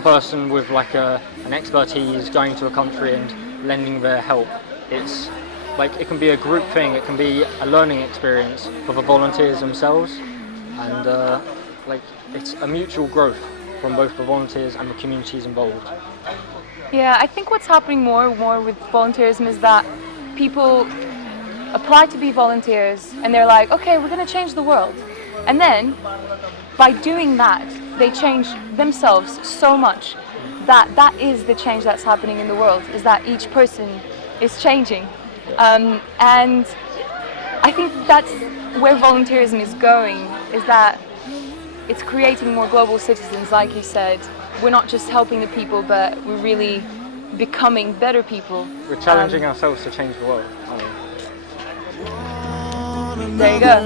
one person with like an expertise going to a country and lending their help. It's like it can be a group thing, it can be a learning experience for the volunteers themselves, and like it's a mutual growth from both the volunteers and the communities involved. Yeah, I think what's happening more with volunteerism is that people apply to be volunteers and they're like, okay, we're going to change the world. And then by doing that, they change themselves so much that is the change that's happening in the world, is that each person is changing. And I think that's where volunteerism is going, is that it's creating more global citizens, like you said. We're not just helping the people, but we're really becoming better people. We're challenging ourselves to change the world. There you go.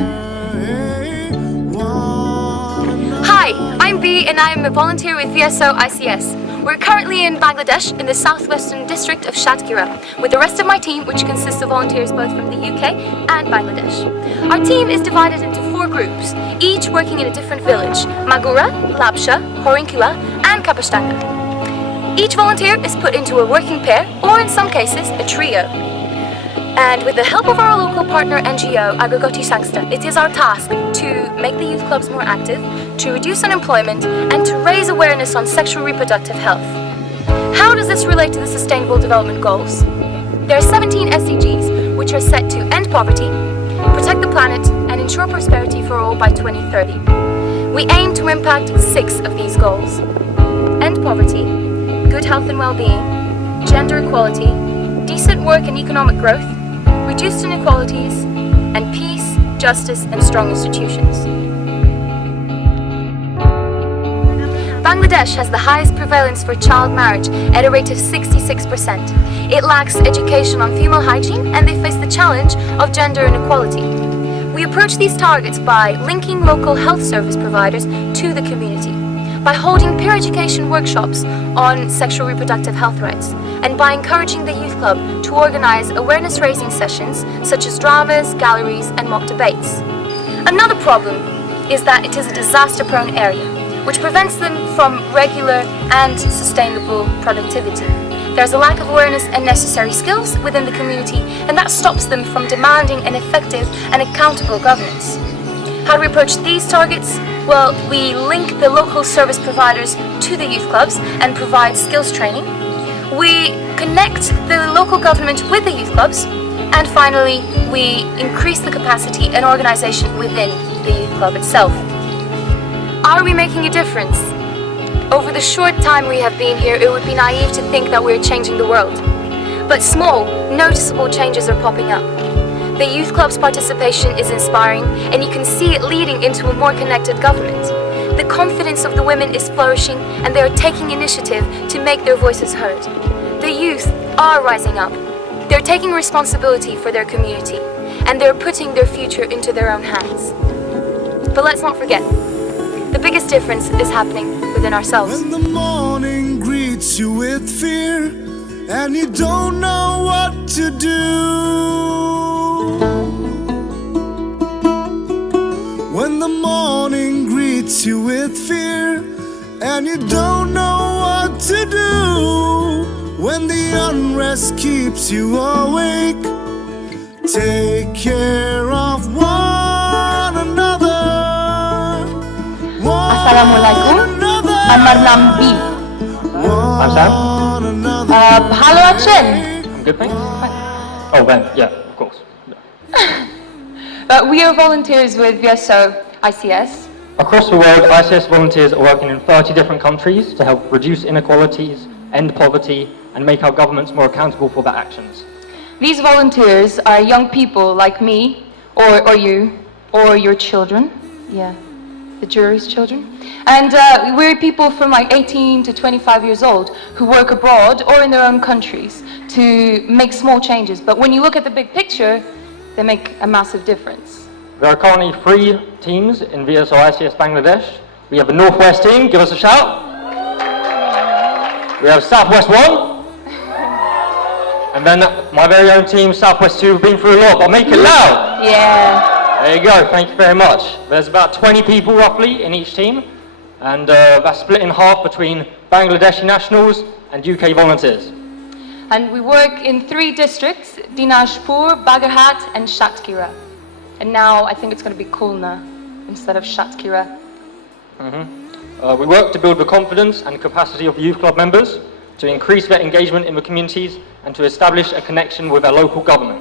Hi, I'm Bea and I'm a volunteer with VSO ICS. We're currently in Bangladesh in the southwestern district of Shatgira with the rest of my team, which consists of volunteers both from the UK and Bangladesh. Our team is divided into 4 groups, each working in a different village: Magura, Labsha, Horinkila and Kapashtanga. Each volunteer is put into a working pair, or in some cases, a trio. And with the help of our local partner NGO, Agrigoti Sangsta, it is our task to make the youth clubs more active, to reduce unemployment, and to raise awareness on sexual reproductive health. How does this relate to the Sustainable Development Goals? There are 17 SDGs, which are set to end poverty, protect the planet, and ensure prosperity for all by 2030. We aim to impact 6 of these goals: end poverty, good health and well-being, gender equality, decent work and economic growth, reduced inequalities, and peace, justice, and strong institutions. Bangladesh has the highest prevalence for child marriage at a rate of 66%. It lacks education on female hygiene, and they face the challenge of gender inequality. We approach these targets by linking local health service providers to the community, by holding peer education workshops on sexual reproductive health rights, and by encouraging the youth club to organize awareness-raising sessions such as dramas, galleries, and mock debates. Another problem is that it is a disaster-prone area, which prevents them from regular and sustainable productivity. There's a lack of awareness and necessary skills within the community, and that stops them from demanding an effective and accountable governance. How do we approach these targets? Well, we link the local service providers to the youth clubs and provide skills training. We connect the local government with the youth clubs. And finally, we increase the capacity and organization within the youth club itself. Are we making a difference? Over the short time we have been here, it would be naive to think that we're changing the world. But small, noticeable changes are popping up. The youth club's participation is inspiring, and you can see it leading into a more connected government. The confidence of the women is flourishing, and they are taking initiative to make their voices heard. The youth are rising up. They're taking responsibility for their community, and they're putting their future into their own hands. But let's not forget, the biggest difference is happening within ourselves. When the morning greets you with fear, and you don't know what to do. When the morning greets you with fear, and you don't know what to do. When the unrest keeps you awake, take care of one another. Assalamualaikum. আমার নাম B. I'm Sam. ভালো আছেন? I'm good, thanks. Oh, Ben, yeah, of course. We are volunteers with VSO ICS. Across the world, ICS volunteers are working in 30 different countries to help reduce inequalities, end poverty, and make our governments more accountable for their actions. These volunteers are young people like me, or you, or your children. Yeah, the jury's children. And we're people from like 18 to 25 years old who work abroad or in their own countries to make small changes. But when you look at the big picture, they make a massive difference. There are currently 3 teams in VSO ICS Bangladesh. We have a Northwest team, give us a shout. We have Southwest 1. And then my very own team, Southwest 2, have been through a lot, but make it loud. Yeah. There you go, thank you very much. There's about 20 people roughly in each team, and that's split in half between Bangladeshi nationals and UK volunteers. And we work in 3 districts, Dinajpur, Bagarhat and Shatkhira. And now I think it's going to be Khulna instead of Shatkhira. We work to build the confidence and capacity of youth club members, to increase their engagement in the communities and to establish a connection with our local government.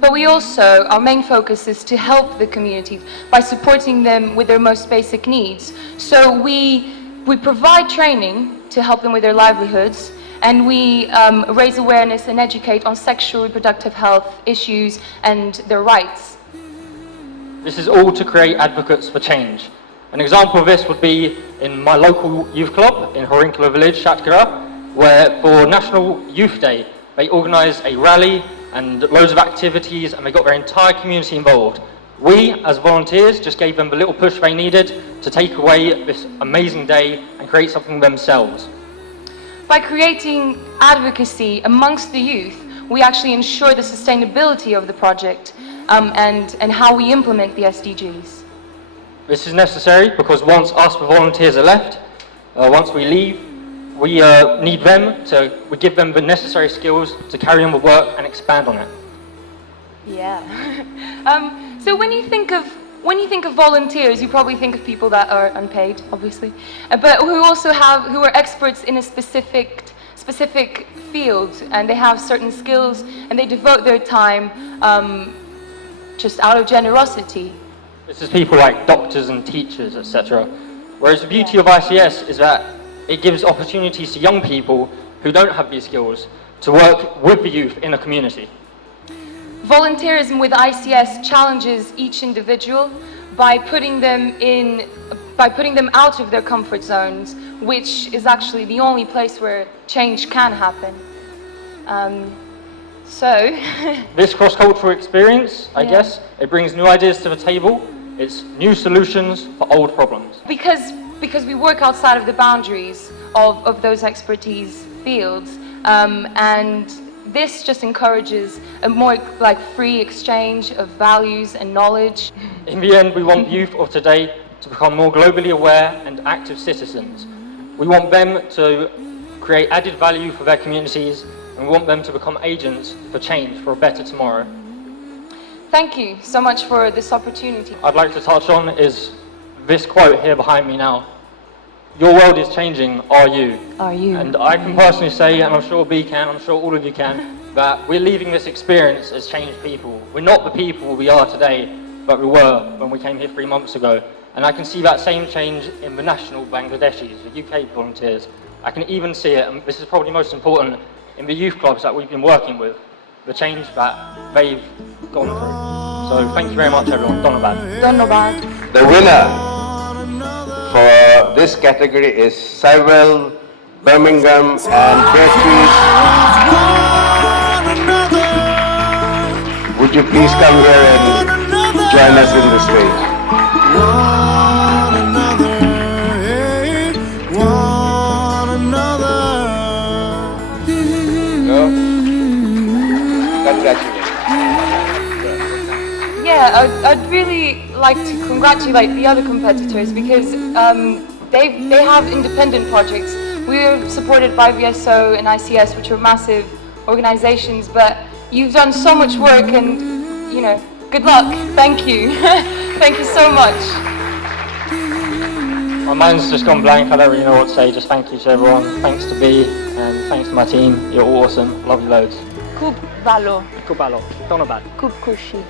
But we also, our main focus is to help the communities by supporting them with their most basic needs. So we provide training to help them with their livelihoods, and we raise awareness and educate on sexual reproductive health issues and their rights. This is all to create advocates for change. An example of this would be in my local youth club in Horinkala village, Shatkhira, where for National Youth Day, they organised a rally and loads of activities, and they got their entire community involved. We, as volunteers, just gave them the little push they needed to take away this amazing day and create something themselves. By creating advocacy amongst the youth, we actually ensure the sustainability of the project and how we implement the SDGs. This is necessary because once us, the volunteers, are left, once we leave, we give them the necessary skills to carry on the work and expand on it. Yeah. So when you think of volunteers, you probably think of people that are unpaid, obviously, but who are experts in a specific field, and they have certain skills, and they devote their time just out of generosity. This is people like doctors and teachers, etc. Whereas the beauty of ICS is that it gives opportunities to young people who don't have these skills to work with the youth in a community. Volunteerism with ICS challenges each individual by putting them out of their comfort zones, which is actually the only place where change can happen. This cross-cultural experience, I guess, it brings new ideas to the table. It's new solutions for old problems. Because we work outside of the boundaries of those expertise fields, and this just encourages a more free exchange of values and knowledge. In the end, we want youth of today to become more globally aware and active citizens. We want them to create added value for their communities, and we want them to become agents for change, for a better tomorrow. Thank you so much for this opportunity. I'd like to touch on is this quote here behind me now. Your world is changing, are you? Are you? And I can personally say, and I'm sure B can, I'm sure all of you can, that we're leaving this experience as changed people. We're not the people we are today, but we were when we came here 3 months ago. And I can see that same change in the national Bangladeshis, the UK volunteers. I can even see it, and this is probably most important, in the youth clubs that we've been working with, the change that they've gone through. So thank you very much, everyone. Dhonnobad. Dhonnobad. The winner for this category is Cywell, Birmingham and Beatrice. Would you please come here and join us in the stage? Congratulations. Yeah, I'd really like to congratulate the other competitors because they have independent projects. We're supported by VSO and ICS, which are massive organizations, but you've done so much work and, good luck. Thank you. Thank you so much. My mind's just gone blank. I don't really know what to say. Just thank you to everyone. Thanks to B and thanks to my team. You're all awesome. Love you loads. Khub bhalo. Khub bhalo. Dhonnobad. Khub khushi.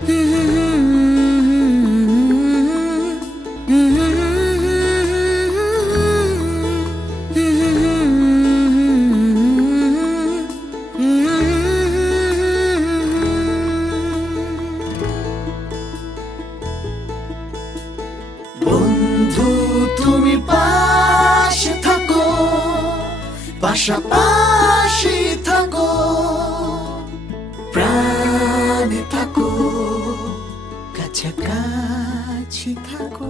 বন্ধু তুমি পাশে থাকো, পাশাপাশি থাকো, প্রাণে থাকো, কাছাকাছি থাকো।